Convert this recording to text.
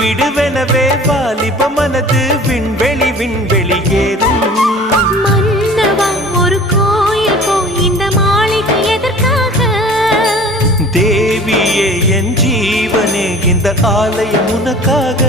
விடுவெனவே வாலிப மனது விண்வெளி விண்வெளி ஏறும். மன்னவா ஒரு கோயில் போய் இந்த மாளிகை எதற்காக? தேவியே என் ஜீவனே இந்த ஆலயம் உனக்காக.